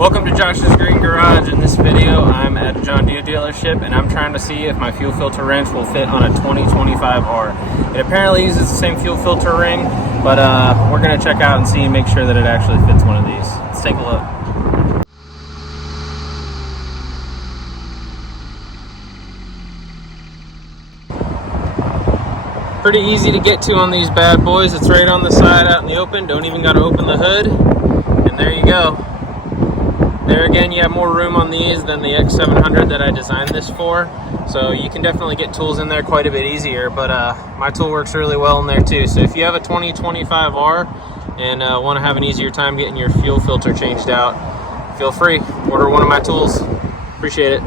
Welcome to Josh's Green Garage. In this video, I'm at a John Deere dealership and I'm trying to see if my fuel filter wrench will fit on a 2025R. It apparently uses the same fuel filter ring, but we're going to check out and see and make sure that it actually fits one of these. Let's take a look. Pretty easy to get to on these bad boys. It's right on the side out in the open. Don't even got to open the hood. And there you go. There again, you have more room on these than the X700 that I designed this for. So you can definitely get tools in there quite a bit easier, but my tool works really well in there too. So if you have a 2025R and want to have an easier time getting your fuel filter changed out, feel free, order one of my tools. Appreciate it.